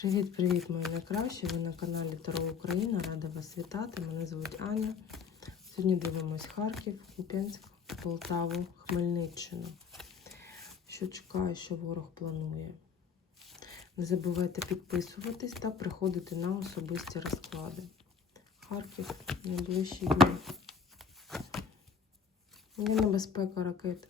Привіт-привіт, мої найкращі! Ви на каналі Таро Україна. Рада вас вітати. Мене звуть Аня. Сьогодні дивимось Харків, Куп'янськ, Полтаву, Хмельниччину. Що чекає, що ворог планує. Не забувайте підписуватись та приходити на особисті розклади. Харків, найближчі дні. Є небезпека ракет.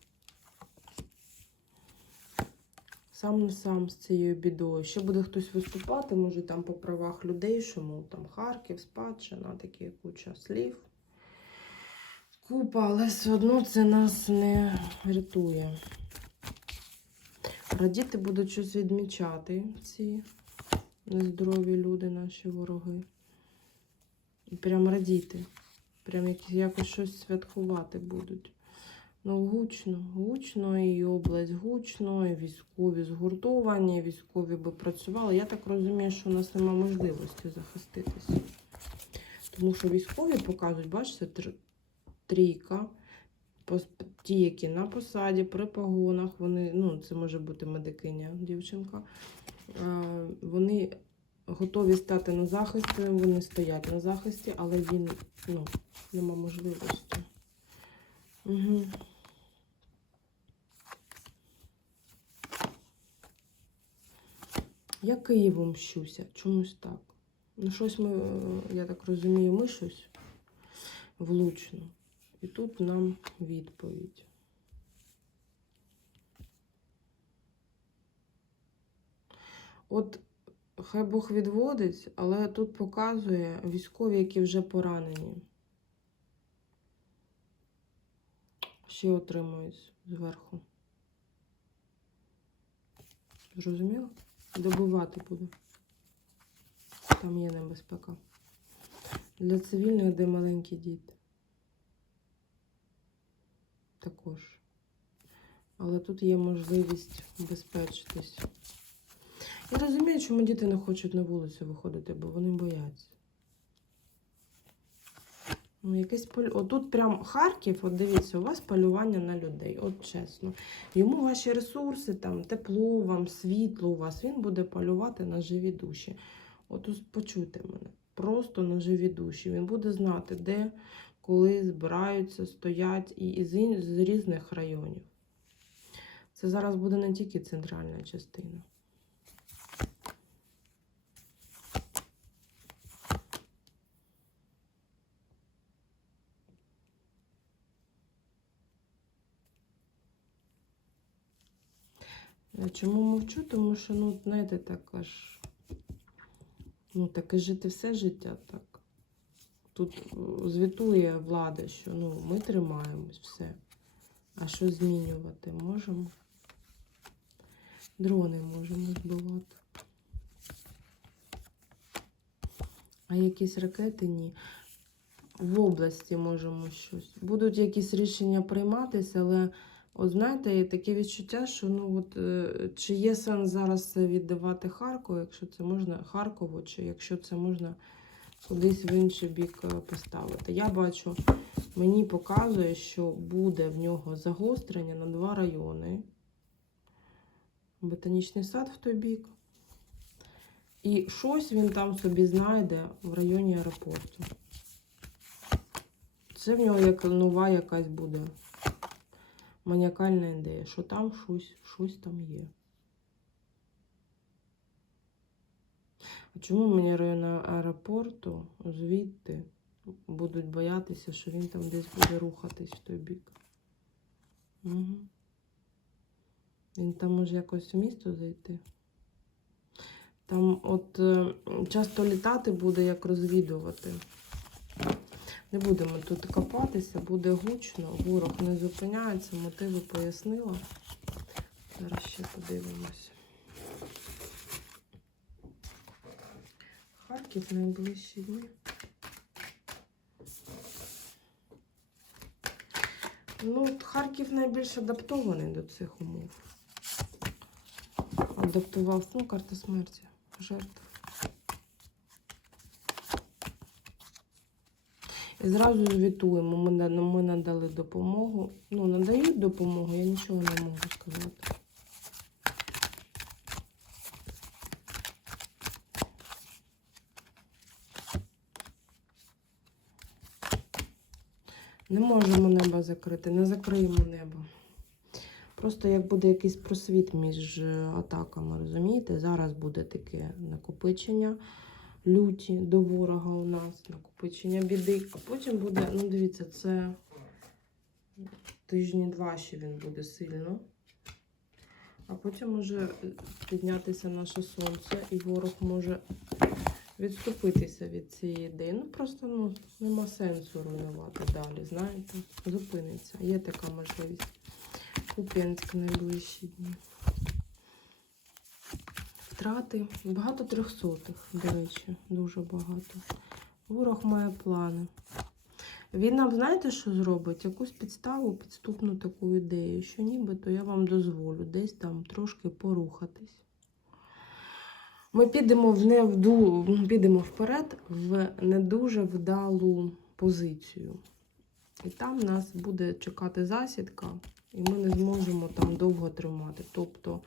Сам на сам з цією бідою. Ще буде хтось виступати, може там по правах людей, що мов там Харків, спадщина, такі куча слів. Купа, але все одно це нас не рятує. Радіти будуть щось відмічати ці нездорові люди, наші вороги. І прям радіти. Прям якось щось святкувати будуть. Ну, гучно, гучно, і область гучно, і військові згуртовані, військові би працювали. Я так розумію, що у нас немає можливості захиститися. Тому що військові показують, бачите, тр- трійка. Ті, які на посаді, при погонах, вони, ну, це може бути медикиня, дівчинка. е, Вони готові стати на захисті, вони стоять на захисті, але він, ну, нема можливості. Угу. Я Києвом мщуся, чомусь так. Ну, щось ми, е, я так розумію, ми щось влучно. І тут нам відповідь. От хай Бог відводить, але тут показує військові, які вже поранені. Ще отримують зверху. Зрозуміло? Добивати буду. Там є небезпека. Для цивільних, де маленькі діти. Також. Але тут є можливість убезпечитись. Я розумію, чому діти не хочуть на вулицю виходити, бо вони бояться. Ну, якесь полю... Отут прям Харків, от дивіться, у вас полювання на людей, от чесно. Йому ваші ресурси, там, тепло вам, світло у вас, він буде полювати на живі душі. От почуйте мене. Просто на живі душі. Він буде знати, де, коли збираються, стоять і, з різних районів. Це зараз буде не тільки центральна частина. Чому мовчу? Тому що, ну, знаєте, так аж. Ну, таке жити все життя так. Тут е, звітує влада, що ну, ми тримаємось, все. А що змінювати можемо? Дрони можемо збивати. А якісь ракети ні. В області можемо щось. Будуть якісь рішення прийматися, але От знаєте, є таке відчуття, що ну от е, чи є сенс зараз віддавати Харкову, якщо це можна Харкову, чи якщо це можна кудись в інший бік е, поставити. Я бачу, мені показує, що буде в нього загострення на два райони. Ботанічний сад в той бік. І щось він там собі знайде в районі аеропорту. Це в нього як нова якась буде маніакальна ідея, що там щось, щось там є. А чому мені район аеропорту звідти будуть боятися, що він там десь буде рухатись в той бік? Угу. Він там може якось в місто зайти. Там от е, часто літати буде, як розвідувати. Не будемо тут копатися, буде гучно, ворог не зупиняється, мотиви пояснила. Зараз ще подивимося. Харків найближчі дні. Ну, Харків найбільш адаптований до цих умов. Адаптував, ну, карта смерті, жертв. Зразу звітуємо. Ми ми надали допомогу. Ну, надають допомогу, я нічого не можу сказати. Не можемо небо закрити, не закриємо небо. Просто як буде якийсь просвіт між е, атаками, розумієте? Зараз буде таке накопичення люті до ворога у нас, накопичення біди. А потім буде, ну дивіться, це тижні два ще він буде сильно. А потім може піднятися наше сонце, і ворог може відступитися від цієї ідеї. Ну просто ну, нема сенсу руйнувати далі, знаєте, зупиниться. Є така можливість. Куп'янськ найближчі дні. Втрати. Багато трьохсотих, до речі, дуже багато. Ворог має плани. Він нам, знаєте, що зробить? Якусь підставу, підступну таку ідею, що нібито я вам дозволю десь там трошки порухатись. Ми підемо в невду, підемо вперед в не дуже вдалу позицію. І там нас буде чекати засідка, і ми не зможемо там довго тримати. Тобто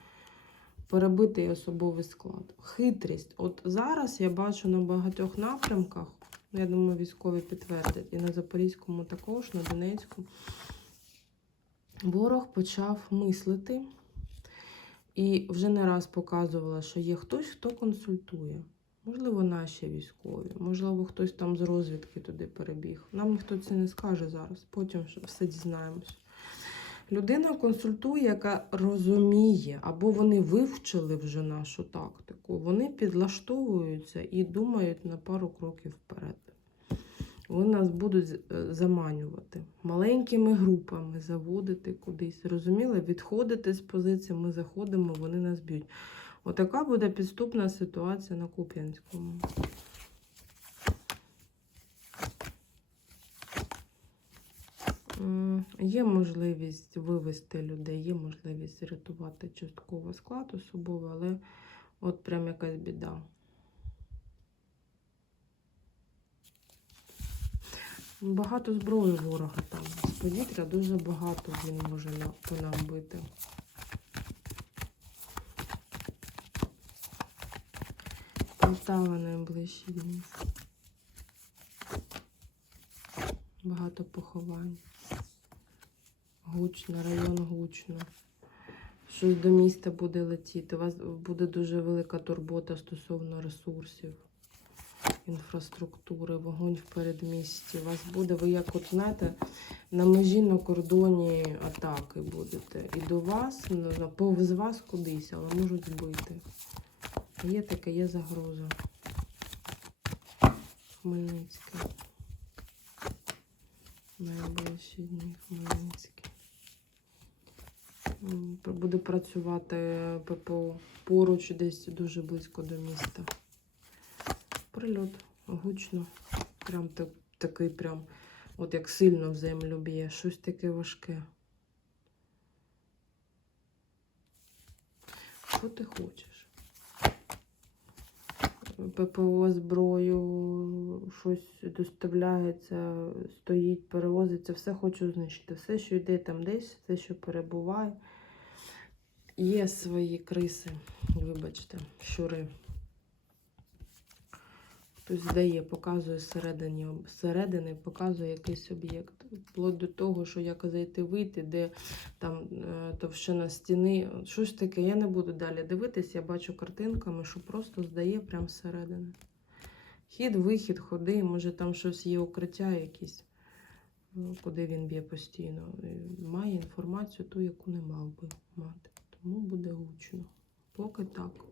перебитий особовий склад. Хитрість. От зараз я бачу на багатьох напрямках, я думаю, військові підтвердять, і на Запорізькому також, на Донецьку. Ворог почав мислити. І вже не раз показувала, що є хтось, хто консультує. Можливо, наші військові, можливо, хтось там з розвідки туди перебіг. Нам ніхто це не скаже зараз, потім все дізнаємось. Людина консультує, яка розуміє, або вони вивчили вже нашу тактику, вони підлаштовуються і думають на пару кроків вперед. Вони нас будуть е, заманювати маленькими групами, заводити кудись. Розуміли? Відходити з позиції, ми заходимо, вони нас б'ють. Отака буде підступна ситуація на Куп'янському. Є можливість вивести людей, є можливість рятувати частково склад особовий, але от прям якась біда. Багато зброї ворога там. З повітря дуже багато він може по нам бити. Полтава найближчі дні. Багато поховань. Гучно, район гучно. Щось до міста буде летіти. У вас буде дуже велика турбота стосовно ресурсів, інфраструктури, вогонь в передмісті. У вас буде, ви як, от знаєте, на межі на кордоні атаки будете. І до вас, повз вас кудись, але можуть збити. Є таке, є загроза. Хмельницьке. Найближчі дні Хмельницький. М, Буде працювати ППО поруч, десь дуже близько до міста. Прильот гучно. Прям так, такий прям, от як сильно в землю б'є. Щось таке важке. Що ти хочеш? ППО зброю, щось доставляється, стоїть, перевозиться, все хочу знищити. Все, що йде там десь, все, що перебуває. Є свої криси, вибачте, щури. Хтось здає, показує зсередини, зсередини показує якийсь об'єкт. Вплоть до того, що як зайти вийти, де там е, товщина стіни. Щось таке, я не буду далі дивитися, я бачу картинками, що просто здає прямо зсередини. Хід, вихід, ходи, може там щось є укриття якесь, ну, куди він б'є постійно. Е, має інформацію, ту, яку не мав би мати. Тому буде гучно. Поки так.